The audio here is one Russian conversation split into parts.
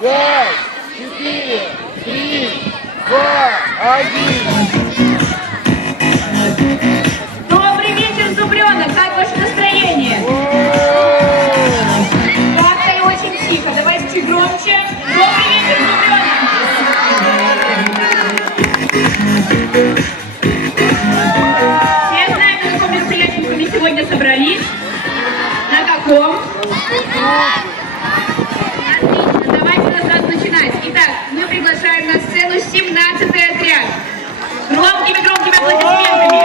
5, 4, 3, 2, 1. Добрый вечер, зубренок! Как ваше настроение? Как-то и очень тихо. Давайте чуть громче. Добрый вечер, зубренок! Все знаем, на каком мероприятии мы сегодня собрались? На каком? Отлично, давайте нас сразу начинать. Итак, мы приглашаем на сцену 17-й отряд. Громкими аплодисментами.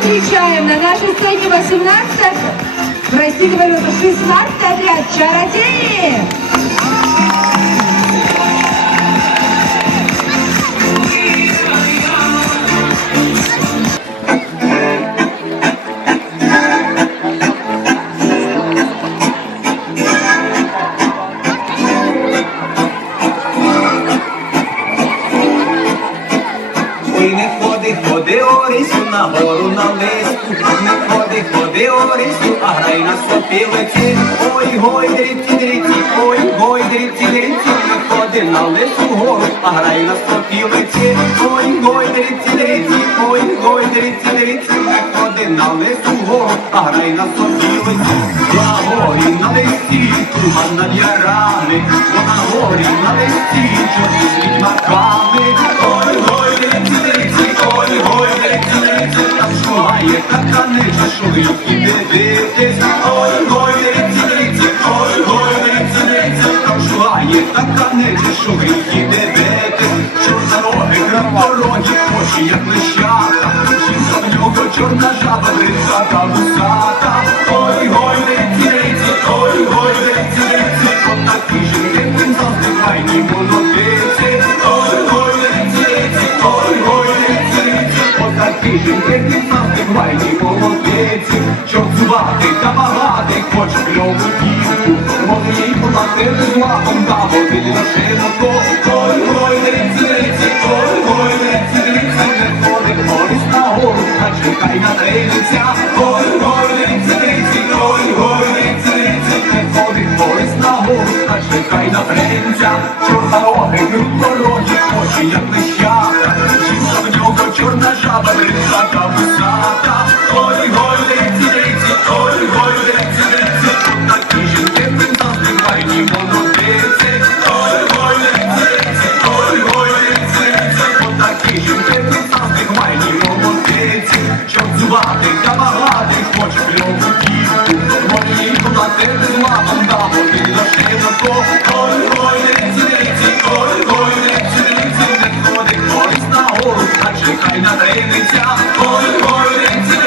Встречаем на нашей сцене 16-й отряд «Чародеи». Ходи, Орисю, на гору на листу, не ходи, Орисю, а грай на сопілиці. Ой, гой, дріці, ой, дріці, не ходи на лису гору, а грай на сопілиці. Ой, гой, дріці, ой, дріці, не ходи на лису гору, а грай на сопілиці. На горі на листі, туман над ярами, на горі на листі, чорні з відьмаками. Ой, гой, дріці, ой, дріці, там шугає така нижа, що гріх іде дивитись. Ой, дріці, там шугає така нижа, що гріх іде дивитись. Чорна роги, граборогі, очі як лещата, жінка в нього чорна жаба, брицата, вусата. Ой, дріці, от такі жінки він завжди файні молодиці. Ой, дріці, от такі жінки він завжди файні молодиці. Щоб звати та багатий, хоч кльову дівку, може їй платити злаком та водити на шинку. Ой, дріці, не ходить Орис на гору, а чекай на триниця. Ой, дріці, не ходить Орис на гору, а чекай на принця. Чорнороги, грудорогі, очі як лищата, жінка в нього чорна жаба, брицата, вусата. Ой, дріці, от такі жінки він завжди файні молодиці. Ой, дріці, от такі жінки він завжди файні молодиці. Щоб звати та багатий, хоч кльову дівку, може їй платити златом та водити на шинку. Ой, дріці, не ходить Орис на гору, а чекай на триниця. Ой, дріці,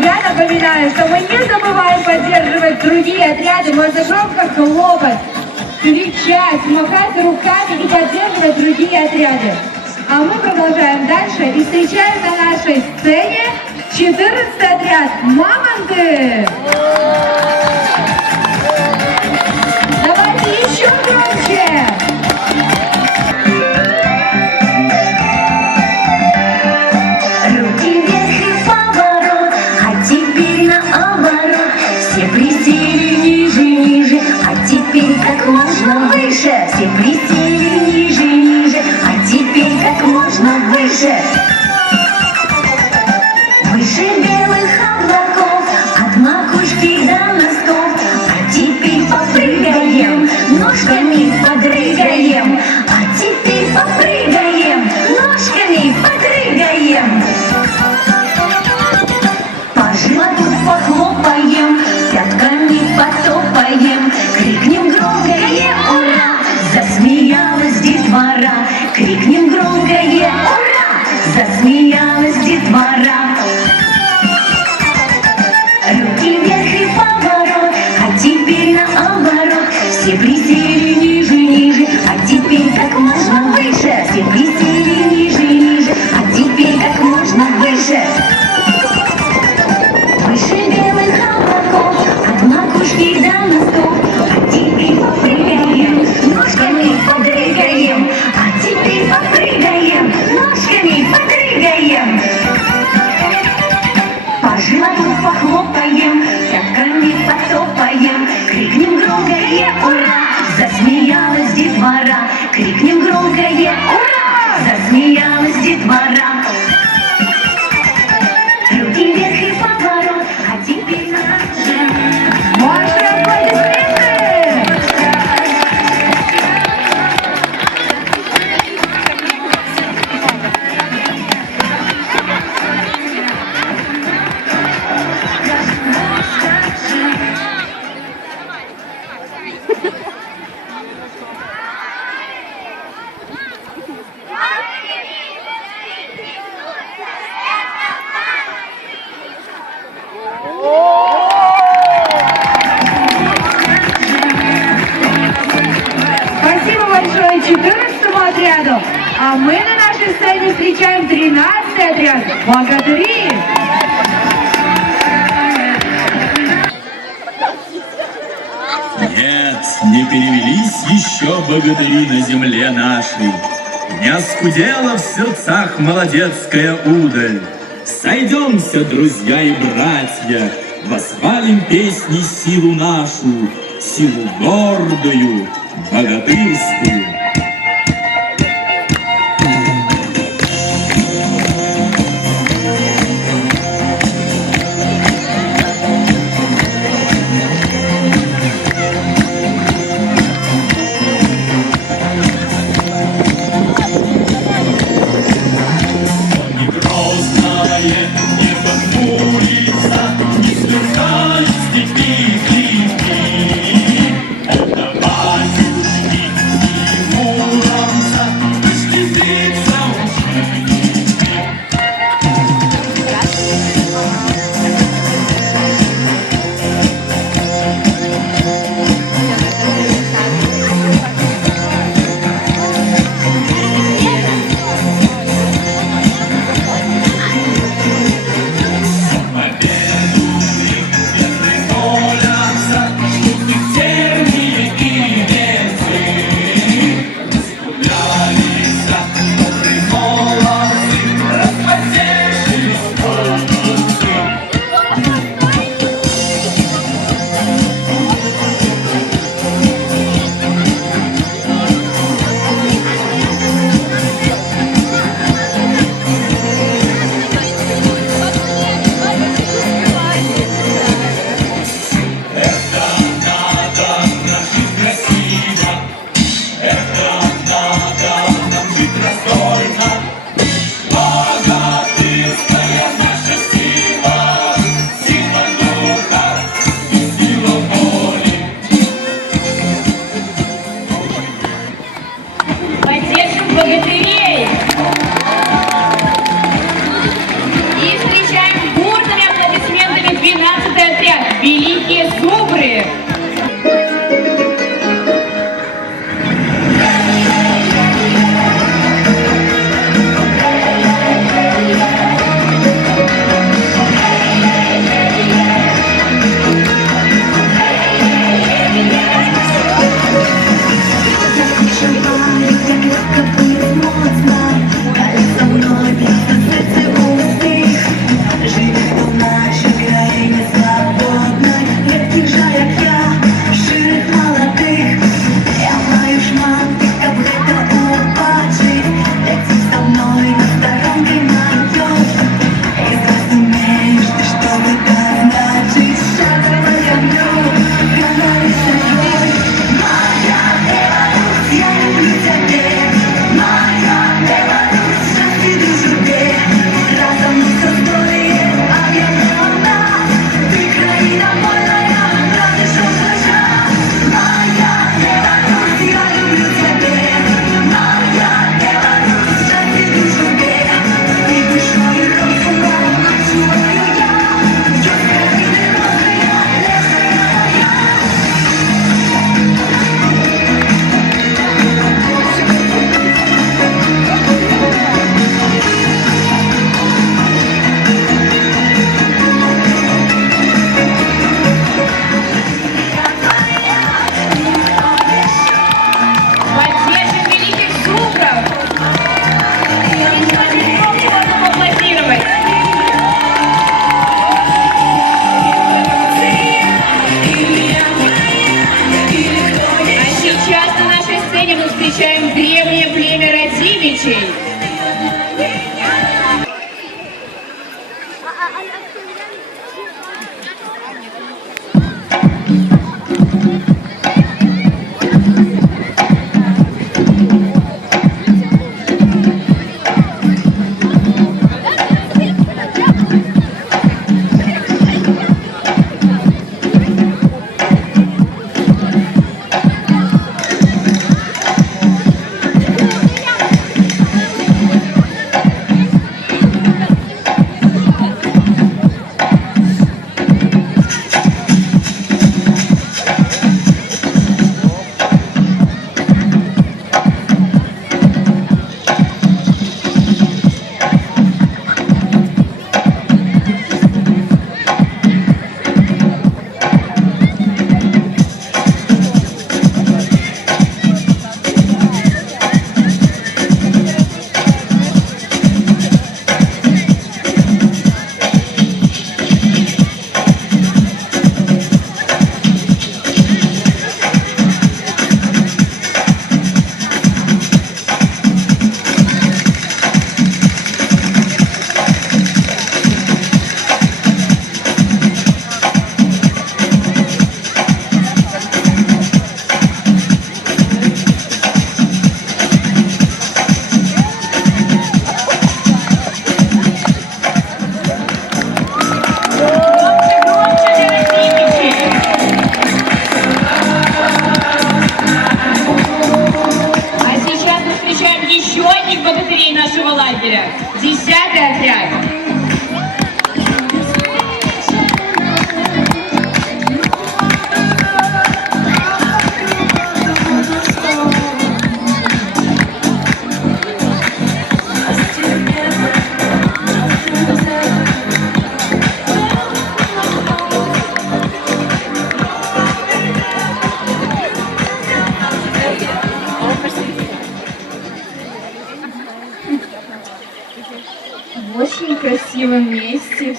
я напоминаю, что мы не забываем поддерживать другие отряды. Можно громко хлопать, кричать, махать руками и поддерживать другие отряды. А мы продолжаем дальше и встречаем на нашей сцене 14-й отряд «Мамонты». Давайте еще громче. Руки вверх и поворот, а теперь наоборот. Все присели ниже, ниже, а теперь как можно выше. Все присели ниже, ниже, а теперь как можно выше. Выше белых облаков, от макушки до носков. А теперь попрыгаем, ножками подрыгаем. А теперь попрыгаем, ножками подрыгаем. По животу похлопаем, пятками потопаем. Крикнем громкое «Ура!» Засмеялась детвора. Крикнем громкое «Ура!» Засмеялась детвора. Руки вверх и поворот, а теперь наоборот. Все присели ниже, ниже, а теперь как можно выше. Все присели ниже, ниже, а теперь как можно выше. Выше белых облаков, от макушки до носков. А теперь попрыгаем, ножками подрыгаем. А теперь попрыгаем, ножками подрыгаем. По животу похлопаем, пятками потопаем. Крикнем громкое «Ура!» Засмеялась детвора. Крикнем громкое «Ура!» Засмеялась детвора. Руки вверх и поворот, а теперь назад. Ваши аплодисменты! Спасибо большое 14-му отряду. А мы на нашей сцене встречаем 13-й отряд «Богатыри». Нет, не перевелись еще богатыри на земле нашей. Не оскудела в сердцах молодецкая удаль. Сойдемся, друзья и братья, восхвалим песни силу нашу, силу гордую, богатырскую.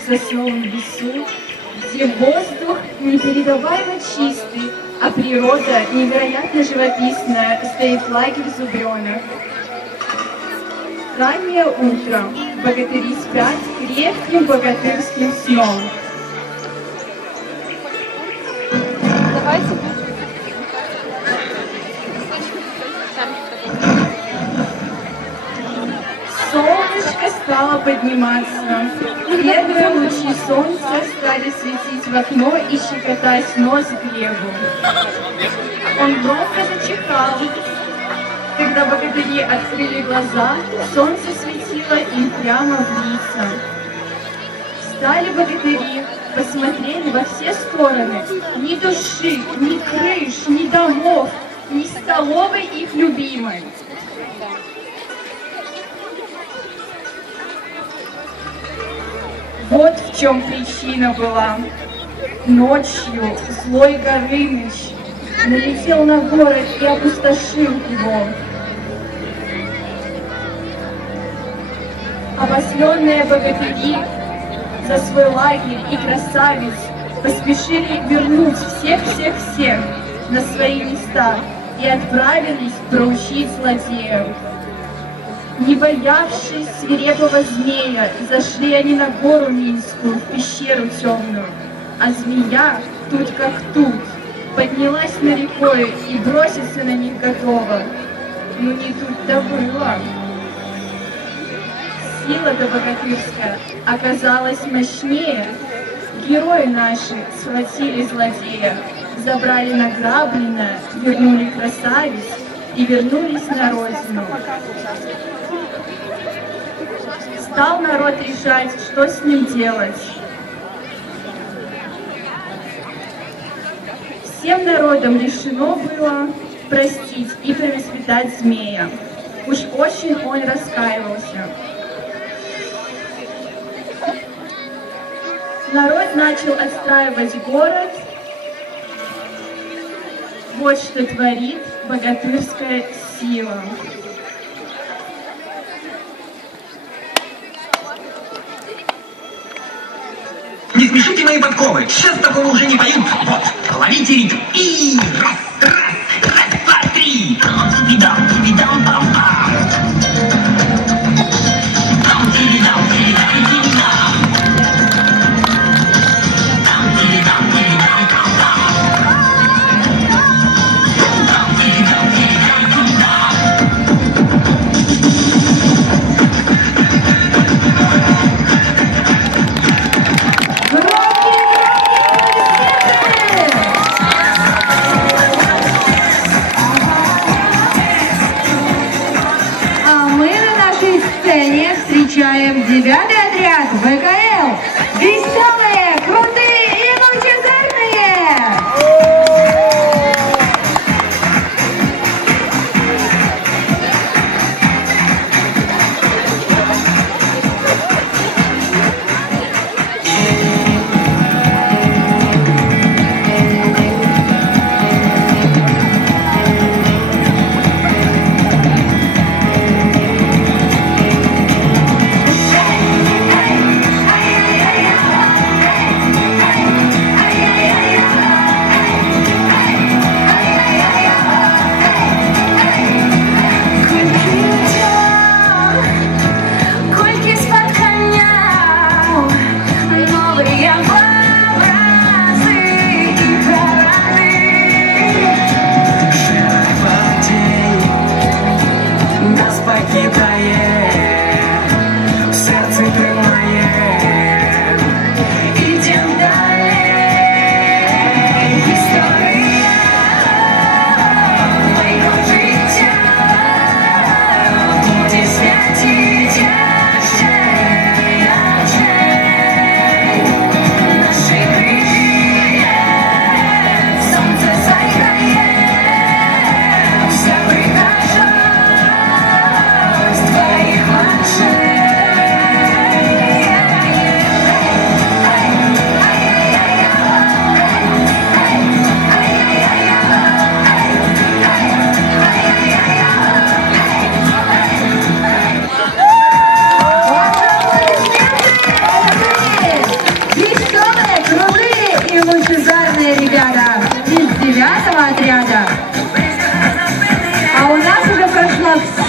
в сосновом лесу, где воздух непередаваемо чистый, а природа невероятно живописная, стоит лагерь зубренок. Раннее утро, богатыри спят крепким богатырским сном. Солнышко стало подниматься. Первые лучи солнца стали светить в окно и щекотать нос Глебу. Он громко зачихал. Когда богатыри открыли глаза, солнце светило им прямо в лица. Встали богатыри, посмотрели во все стороны. Ни души, ни крыш, ни домов, ни столовой их любимой. Вот в чем причина была. Ночью злой Горыныч налетел на город и опустошил его. Обослённые богатыри за свой лагерь и красавиц поспешили вернуть всех-всех-всех на свои места и отправились проучить злодеев. Не боявшись свирепого змея, зашли они на гору Минскую, в пещеру темную, а змея, тут как тут, поднялась над рекой и броситься на них готова. Но не тут-то было. Сила-то богатырская оказалась мощнее. Герои наши схватили злодея, забрали награбленное, вернули красавиц и вернулись на родину. Стал народ решать, что с ним делать. Всем народам решено было простить и перевоспитать змея. Уж очень он раскаивался. Народ начал отстраивать город. Вот что творит богатырская сила. Не смешите мои подковы, сейчас такого уже не поют. Вот, ловите ритм. И раз, два, три. Типидам, типидам, пам-пам. Там, типидам, типидам, типидам. Там, типидам, типидам, пам-пам. Там, типидам, типидам, типидам.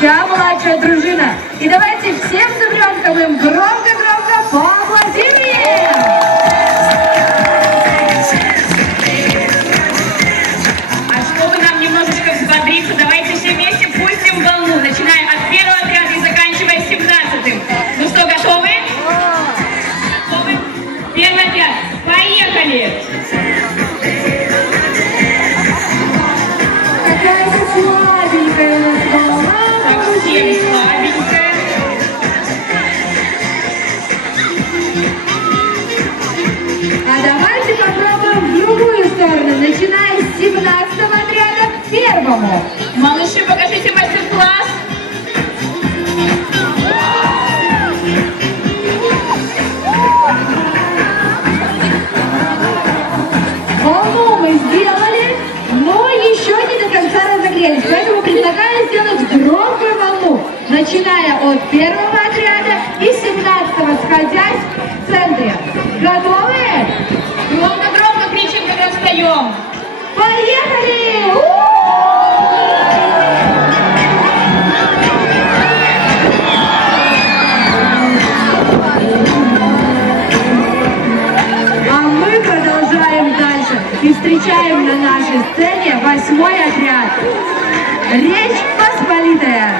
вся младшая дружина. И давайте всем цыпленкам им громко-громко поаплодируем! А чтобы нам немножечко взбодриться, давайте все вместе пустим волну, начиная от первого отряда и заканчивая 17-м. Ну что, готовы? Готовы? Первый отряд. Поехали! Какая-то слабенькая у нас волна. Совсем слабенькая. А давайте попробуем в другую сторону, начиная с 17-го отряда к первому. Малыши, покажите мастер-класс. Волну мы сделали, но еще не до конца разогрелись. Поэтому предлагаю сделать громкую волну, начиная от первого отряда и 17-го, сходясь в центре. Готовы? Громко-громко кричим, когда встаем. Поехали! А мы продолжаем дальше и встречаем на нашей сцене 8-й отряд. Речь Посполитая.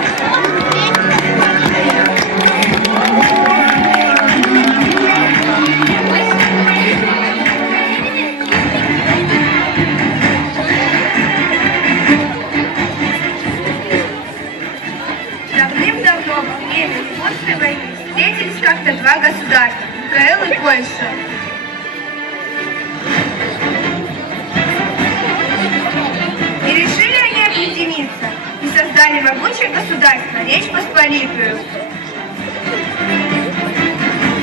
Давным-давно во время Японской войны встретились как-то два государства – УКЛ и Польша. И решили они объединиться и создали могучее государство – Речь Посполитую.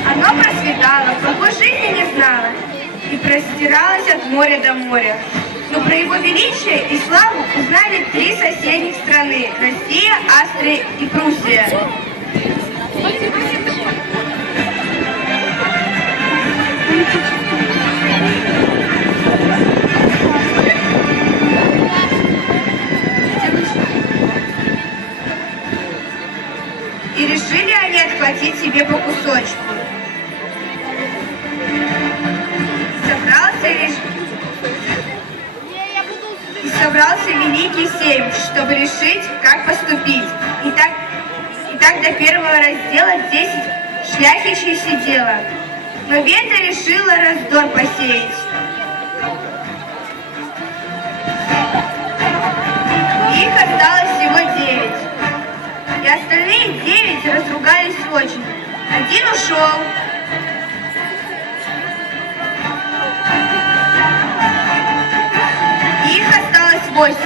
Оно процветало, плохой жизни не знало и простиралось от моря до моря. Но про его величие и славу узнали 3 соседних страны – Россия, Австрия и Пруссия. И решили они отхватить себе по кусочку. Собрался Великий Сейм, чтобы решить, как поступить. И так до первого раздела 10 шляхичей сидело. Но Вета решила раздор посеять. Их осталось всего 9. И остальные 9 разругались очень. Один ушел. Их осталось 8.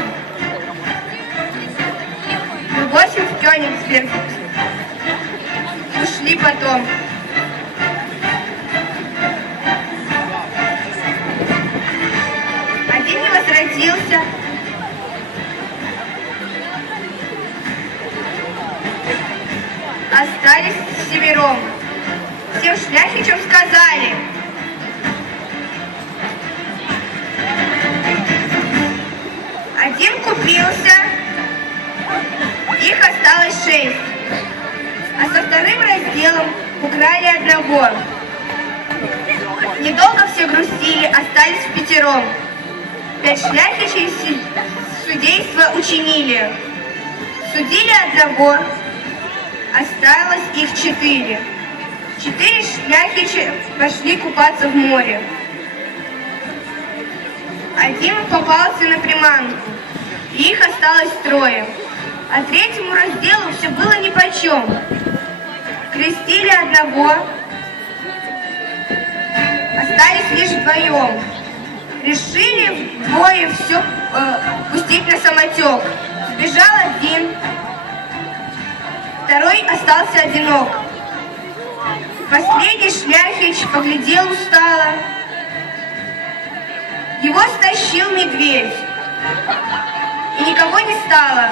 Но 8 в Кёнигсберг. Ушли потом. Один не возвратился. Остались 7. Всем шляхичам сказали: один купился, их осталось 6, а со вторым разделом украли 1. Недолго все грустили, остались 5. 5 шляхичей судейство учинили. Судили 1, осталось их 4. 4 шляхича пошли купаться в море. Один попался на приманку, и их осталось 3. А 3-му разделу все было нипочем. Крестили 1, остались лишь 2. Решили 2 все пустить на самотек. Сбежал 1, 2 остался одинок. Последний шляхич поглядел устало. Его стащил медведь, и никого не стало.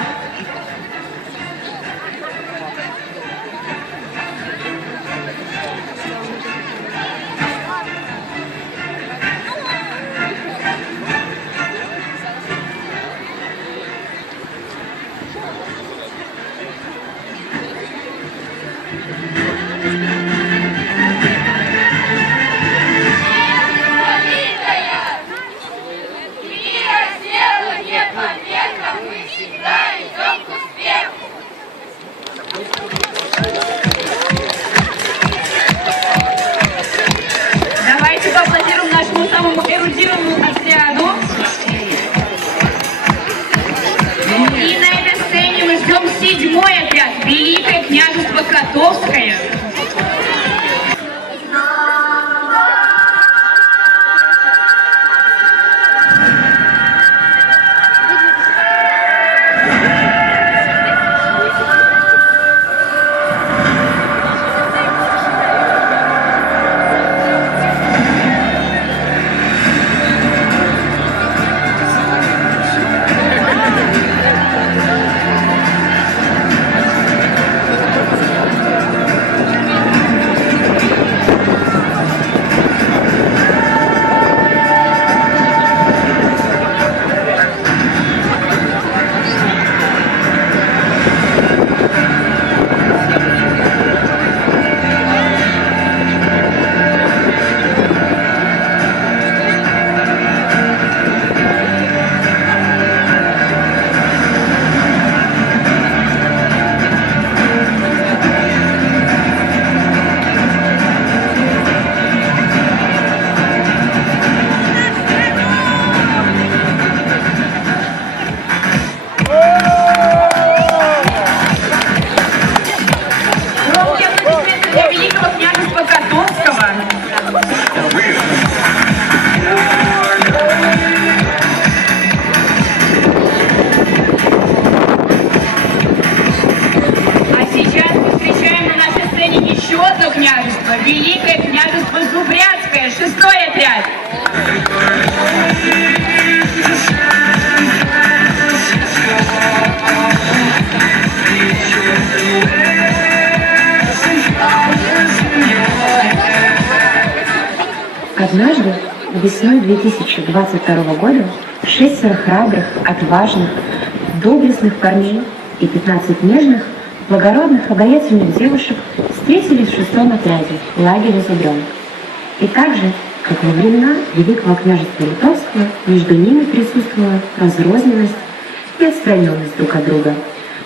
Однажды, весной 2022 года, 6 храбрых, отважных, доблестных парней и 15 нежных, благородных, обаятельных девушек встретились в 6-м отряде лагеря Зубрёнок. И так же, как во времена Великого княжества Литовского, между ними присутствовала разрозненность и отстраненность друг от друга.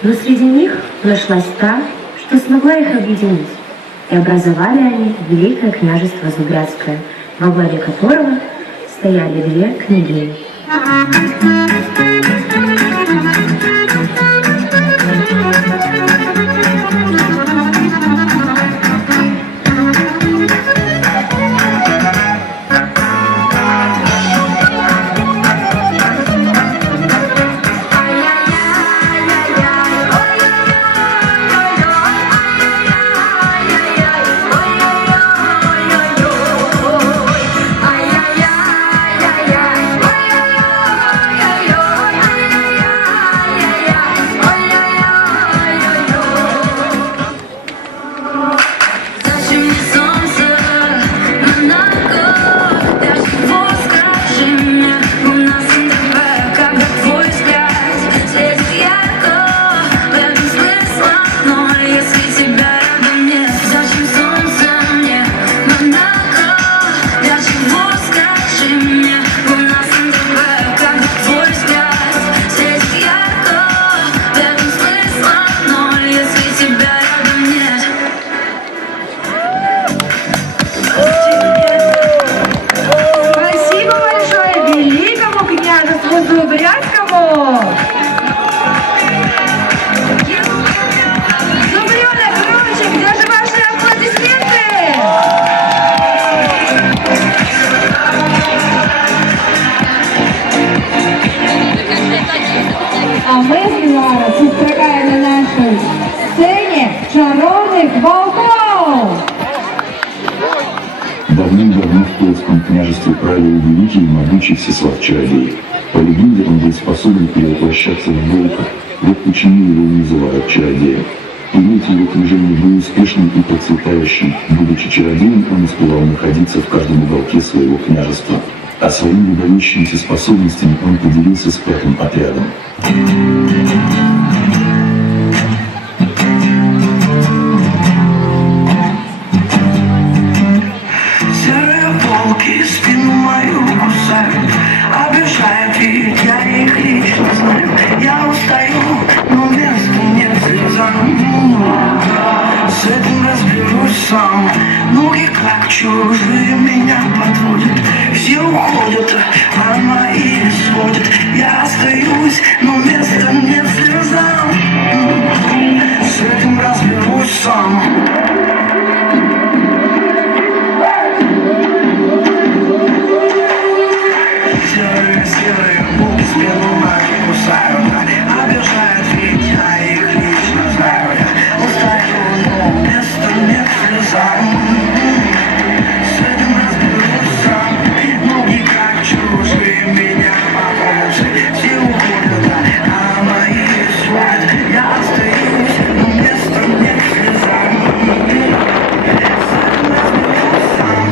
Но среди них нашлась та, что смогла их объединить. И образовали они Великое княжество Зубряцкое, во главе которого стояли две княгини. А мы зараз сустракаем на нашей сцене чаровных волков! Давным-давно в Польском княжестве правил великий и могучий Всеслав-чародей. По легенде, он был способен перевоплощаться в волка, вот почему его и называют чародеем. Период его княжения был успешным и процветающим. Будучи чародеем, он успевал находиться в каждом уголке своего княжества. А своими выдающимися способностями он поделился с 5-м отрядом. Серые волки спину мою кусают, обижают, ведь я их лично знаю. Я устаю, но места нет слезам. С этим разберусь сам. Ноги как чужие меня подводят. Все уходят, а мои сводят. Я остаюсь, но места нет слезам. С этим разберусь сам. Серые волки спину мою кусают, обижают, ведь я их лично знаю. Я устаю, но места нет слезам. С этим разберусь сам. Ноги как чужие меня подводят. Все уходят, а мои сводят. Я остаюсь, но места нет слезам. С этим разберусь сам.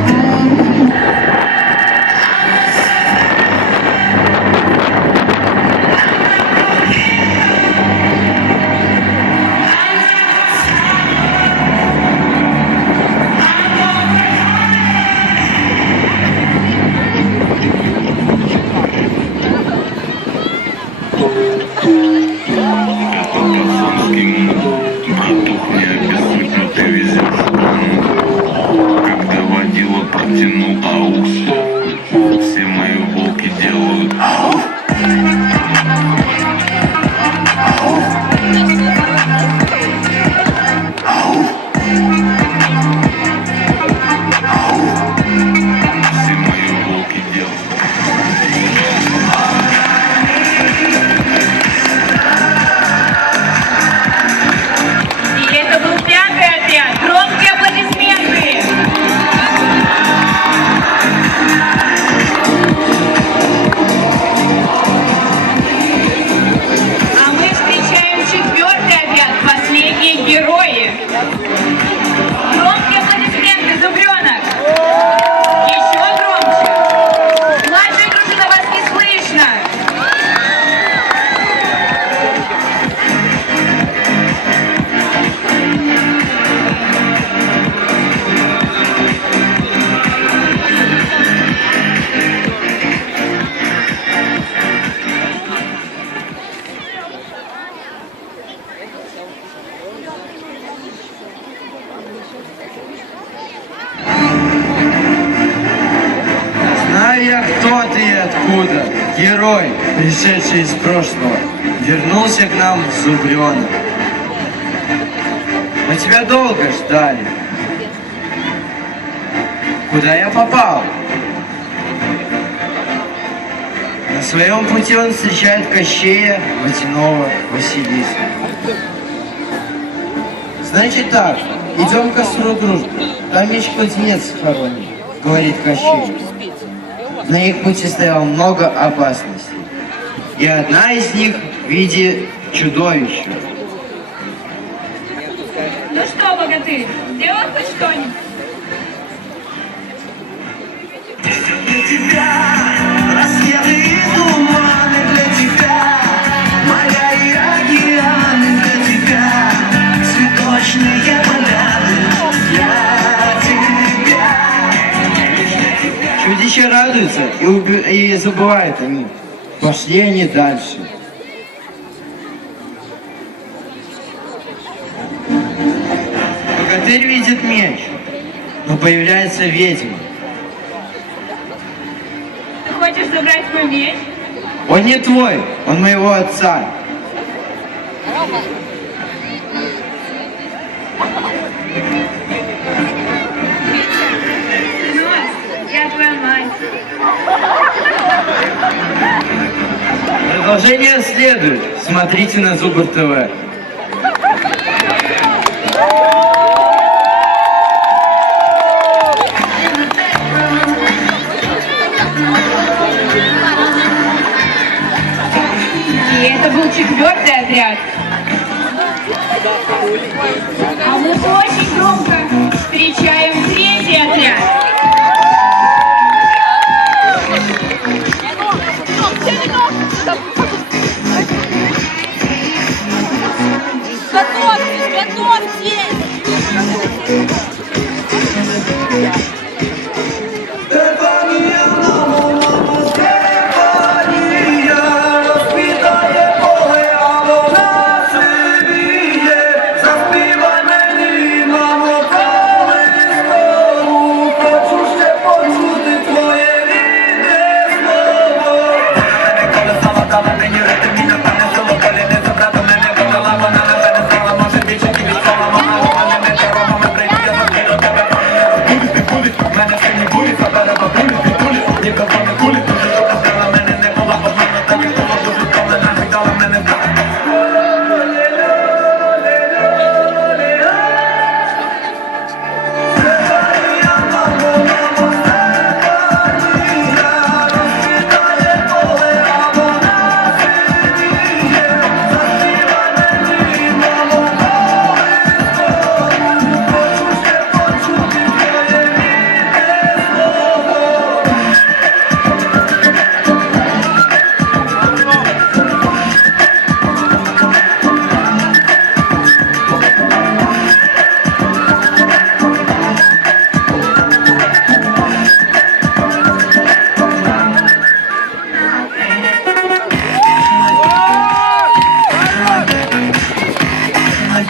Откуда герой, пришедший из прошлого, вернулся к нам зубрёнок. Мы тебя долго ждали. Куда я попал? На своем пути он встречает Кощея, Водяного, Василиса. Значит так, идем к костру дружбы. Там меч кузнец хоронит, говорит Кощей. На их пути стояло много опасностей. И одна из них в виде чудовища. Ну что, богатырь, сделай хоть что-нибудь? Для тебя рассветы и туманы, для тебя моря и океаны, для тебя цветочные поляны, для тебя. Чудища радуются и забывают о них. Пошли они дальше. Богатырь видит меч, но появляется ведьма. Ты хочешь забрать мой меч? Он не твой, он моего отца. Ну, я твоя мать. Продолжение следует. Смотрите на Зубр ТВ. И это был 4-й отряд. А мы очень громко встречаем 3-й отряд. Стефанія, мамо, Стефанія, розквітає поле, а вона сивіє. Заспівай мені, мамо, колискову, хочу ще почути твоє рідне слово. Мене колесала, дала мені ритм, і напевне село полі не забрати мене, вона вона на мене стала, може більше ті відсола, вона мене не дорогами прийду, я завжди до тебе. Мене сині бурі, забере бабулі, відтулі, нікого не кулі, дуже добре знала, мене не була обмана, та ні було дуже добре, нагадала мене так.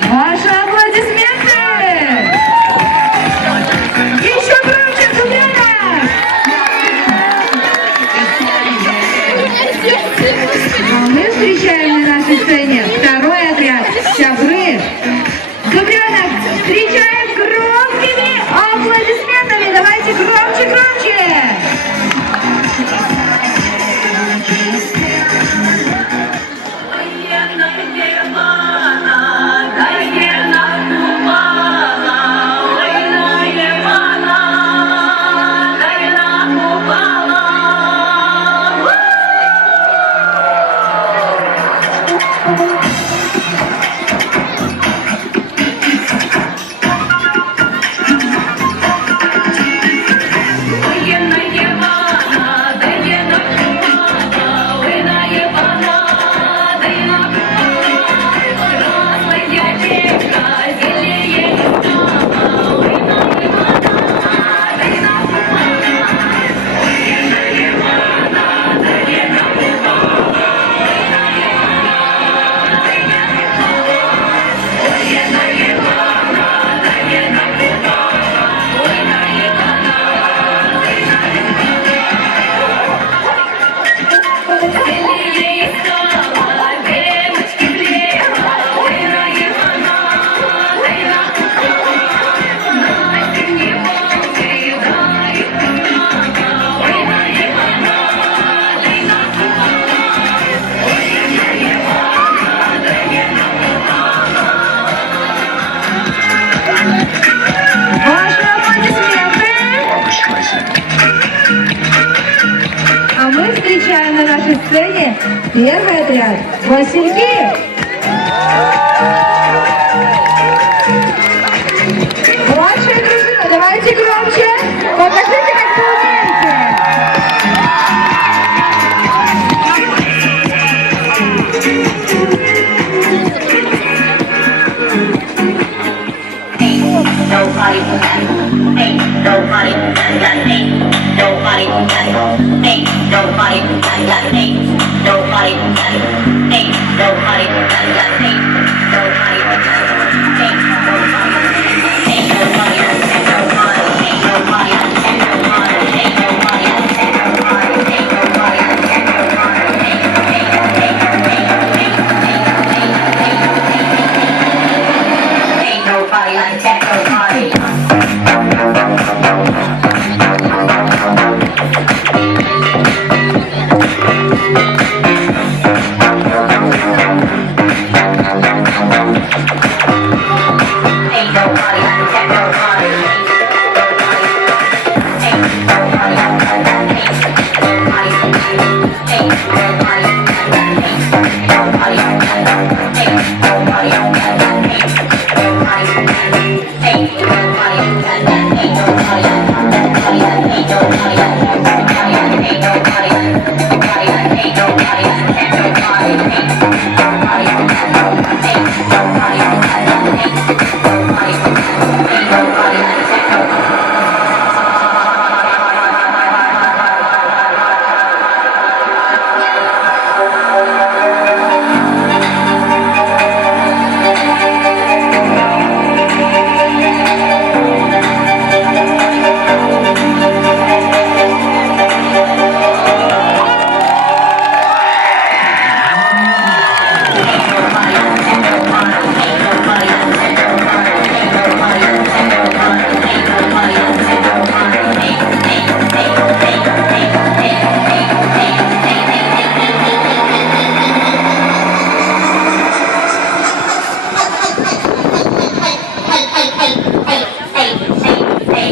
Ваши аплодисменты! Еще громче, Зубрёнок! А мы встречаем на нашей сцене 2-й отряд «Щабры». Зубрёнок встречаем громкими аплодисментами. Давайте громче, громче! мы встречаем на нашей сцене первый отряд «Васильки». Младшая дружина, давайте громче. Покажите, как вы умеете. Nobody got ain't nobody got ain't nobody got ain't nobody got ain't nobody got ain't nobody got ain't nobody like techno party.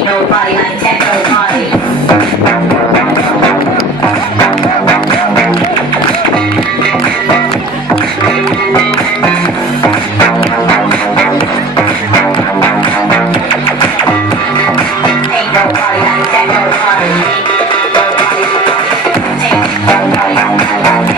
Nobody like techno party. Ain't nobody like techno party. Ain't nobody like techno party.